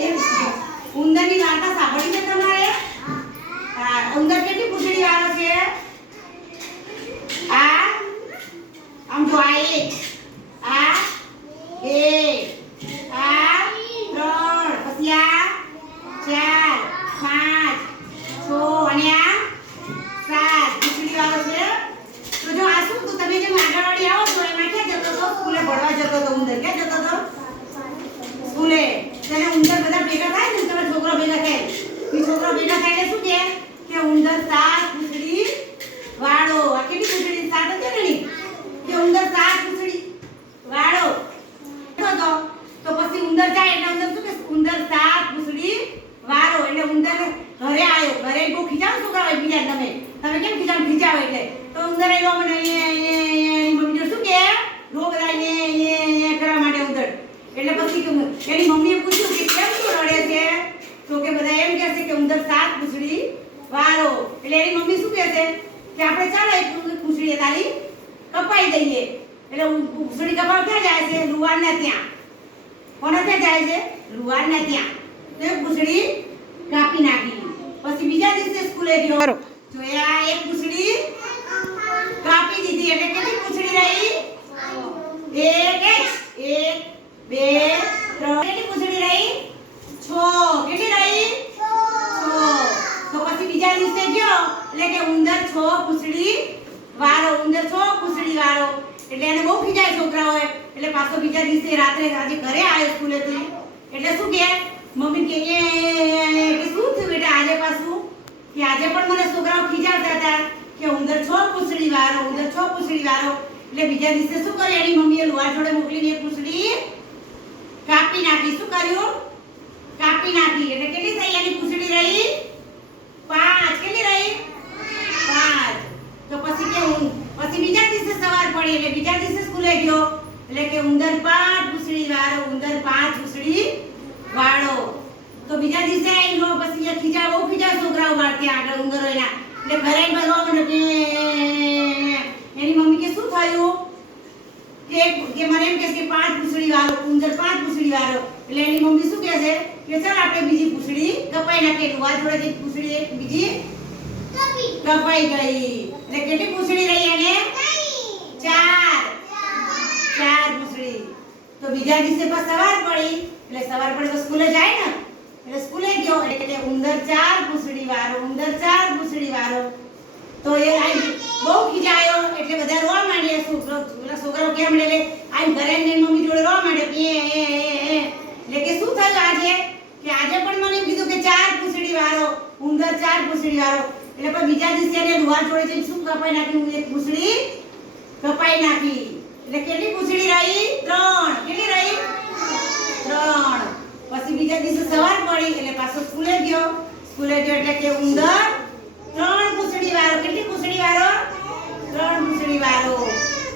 એ ઉંદરની વાર્તા સાંભળી છે તમારે હા ઉંદર કેટલી પૂંછડી વાળો છે આ આમ જો આ એક આ બે આ ત્રણ પછી આ ચાર પાંચ છ અને આ સાત પૂંછડી વાળો છે તો જો આ શું તું તમે જેમ આગળવાડી આવો છો એમાં ક્યાં જતો હતો સ્કૂલે ભણવા જતો હતો ઉંદર ક્યાં જતો હતો સ્કૂલે ત્યારે ઉંદર બધા ભેગા થાય ને તમે છોકરા ભેગા થાય એ છોકરા ભેગા થાય એટલે શું કહે કે ઉંદર સાત પૂંછડી વાળો આ કેટલી પૂંછડી સાત હતી ને એની? કે ઉંદર સાત પૂંછડી વાળો તો તો તો પછી ઉંદર જાય એટલે ઉંદર શું કે ઉંદર સાત પૂંછડી વાળો એટલે ઉંદર ઘરે આવ્યો ઘરે બહુ ખીજાવ કરવા બીજા તમે. તમે કેમ ખીજાવ ખીજાવ એટલે. તો ઉંદર આવ્યો મને મમ્મી શું કે? રો બધા કરવા માટે ઉંદર. એટલે પછી એની મમ્મીએ પૂછ્યું કે કેમ તું રડે છે? તો કે બધા એમ કહે છે કે ઉંદર સાત પૂછડી વારો એટલે એની મમ્મી શું કહે છે? કે આપણે ચાલો એક પૂછડી તારી કપાઈ દઈએ. એટલે પૂછડી કપાવ ક્યાં જાય છે? લુવાડના ત્યાં. કોને ત્યાં જાય છે? લુવાડના ત્યાં. તો પૂંછડી બીજા દિવસે સ્કૂલે ગયો. તો આ એક પૂછડી કાપી દીધી. એટલે કેટલી પૂછડી રહી? એક એક બે ત્રણ. કેટલી પૂછડી રહી? છ. કેટલી રહી? છ. તો પછી બીજા દિવસે ગયો. એટલે કે ઉંદર છ પૂછડી વાળો ઉંદર છ પૂછડી વાળો. એટલે એને બહુ ખીજાય છોકરાઓએ. એટલે પાછો બીજા દિવસે રાત્રે આજે ઘરે આવ્યો સ્કૂલેથી એટલે શું કે? મમ્મી કે શું થયું બેટા આજે પાછું કે આજે પણ મને છોકરાઓ ખીજાવતા હતા કે ઉંદર છ પૂછડી વાળો ઉંદર છ પૂછડી વાળો એટલે બીજા દિવસે શું કર્યું? એની મમ્મીએ લુહાર જોડે મોકલીને એ પૂછડી કાપી નાખી. શું કર્યું? કાપી નાખી. એટલે કેટલી થઈ? એની પૂછડી રહી પાંચ. કેટલી રહી? પાંચ. તો પછી કે હું, પછી બીજા દિવસે સવાર પડી એટલે બીજા દિવસે સ્કૂલે ગયો. એટલે કે ઉંદર પાંચ પૂછડી વાળો ઉંદર પાંચ પૂછડી વાળો. તો બીજા દિવસે આવીને પછી એ ખીજા બહુ ખીજા છોકરાઓ મારતી આગળ ઉંદરો એના એટલે ઘરે ભરવા મને એની મમ્મી કે, શું થયું? કે કે મને એમ કે છે પાંચ પૂછડી વાળો, ઉંદર પાંચ પૂછડી વાળો. એટલે એની મમ્મી શું કહે છે? કે ચાલ આપણે બીજી પૂછડી કપાઈ નાખીએ જોડે જે પૂછડી, એક બીજી કપાઈ ગઈ. એટલે કેટલી પૂછડી રહી એને? ચાર. ચાર પૂછડી. તો બીજા દિવસે પાછ સવાર પડી. એટલે સવાર પડી તો સ્કૂલે જાય ને? એટલે સ્કૂલે ગયો એટલે ઉંદર ચાર ભૂસડી વાળો, ઉંદર ચાર ભૂસડી વાળો. તો એ આઈ બહુ ખીજાયો એટલે બધા રોવા માંડ્યા છોકરો, પેલા છોકરાઓ કેમ લે આઈ ઘરે ને મમ્મી જોડે રોવા માંડે એ એ એ. એટલે કે શું થયું આજે? કે આજે પણ મને કીધું કે ચાર ભૂસડી વાળો, ઉંદર ચાર ભૂસડી વાળો. એટલે પણ બીજા દિવસે એને લુહાર જોડે જઈને શું કપાઈ નાખ્યું એક ભૂસડી કપાઈ નાખી. એટલે કેટલી ભૂસડી રહી? ત્રણ કેટલી રહી ત્રણ પછી બીજા દિવસે સવાર પડી એટલે પાછો સ્કૂલે ગયો. સ્કૂલે ગયો એટલે કે ઉંદર, ત્રણ પૂછડી વાળો. કેટલી પૂછડી વાળો? ત્રણ પૂછડી વાળો.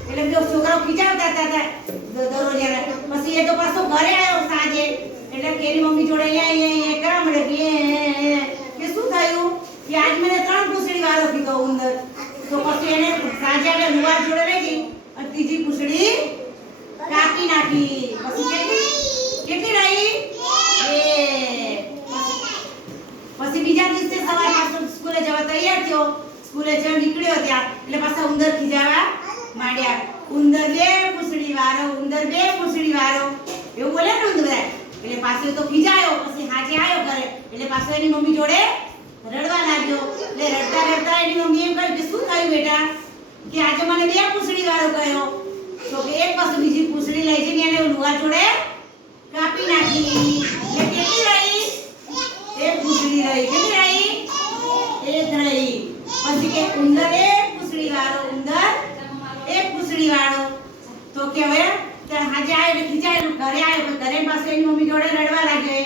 એટલે જો છોકરાઓ ખીજાવતા હતા દરરોજ. પછી એ તો પાછો ઘરે આવ્યો સાંજે. એટલે કે એની મમ્મી જોડે અહીંયા અહીંયા કરવા માંડ્યો કે. કે શું થયું? કે આજ મને ત્રણ પૂછડી વાળો કીધો ઉંદર. તો પછી એને સાંજે આપણે લુહાર જોડે લઈ ગઈ. અને ત્રીજી પૂછડી કાપી નાખી. પછી કેટલી કેટલી રહી બે પછી બીજા દિવસે સવારે પાછો સ્કૂલે જવા તૈયાર થયો. સ્કૂલે જવા નીકળ્યો ત્યાં. એટલે પાછા ઉંદર ખીજાવા માંડ્યા. ઉંદર બે પૂછડી વાળો, ઉંદર બે પૂછડી વાળો. એવું બોલે ને ઉંદર બધા? એટલે પાછો તો ખીજાયો, પછી હાજે આવ્યો ઘરે. એટલે પાછો એની મમ્મી જોડે રડવા લાગ્યો. એટલે રડતા રડતા એની મમ્મી એમ કહ્યું કે શું થયું બેટા? કે આજે મને બે પૂછડી વાળો કહ્યો. તો કે એક પાછું બીજી પૂછડી લઈ જઈને એને લુવા જોડે કાપી નાખી. કેટલી રહી? એક પૂછડી રહી. કેટલી એક રહી પછી કે ઉંદર એક પૂછડી વાળો ઉંદર એક પૂછડી વાળો તો કે હવે હાજે આવ્યો એટલે ખીચાયેલું. ઘરે આવ્યો ઘરે પાસે એની મમ્મી જોડે રડવા લાગ્યો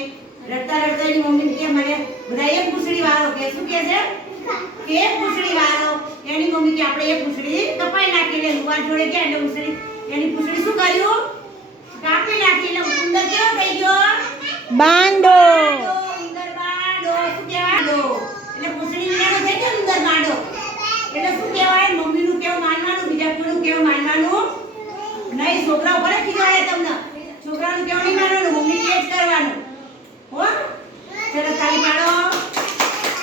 રડતા રડતા એની મમ્મી કે મને, બધા એક પૂછડી વાળો કે શું કે છે? કે એક પૂછડી વાળો એની મમ્મી કે, આપણે એક પૂછડી કપાઈ નાખી એટલે લુવા જોડે ગયા એટલે પૂછડી એની પૂછડી શું કર્યું? કાપી નાખી એટલે ઉંદર કેવો થઈ ગયો? બાંડો. એટલે શું કહેવાય? મમ્મીનું કેવું માનવાનું, બીજા કોઈનું કેવું માનવાનું? નહીં, છોકરાઓ જ ખીજાય તમને. છોકરાનું કેવું નહીં માનવાનું? મમ્મી કે જ કરવાનું. હો? ચલો ખાલી પાડો.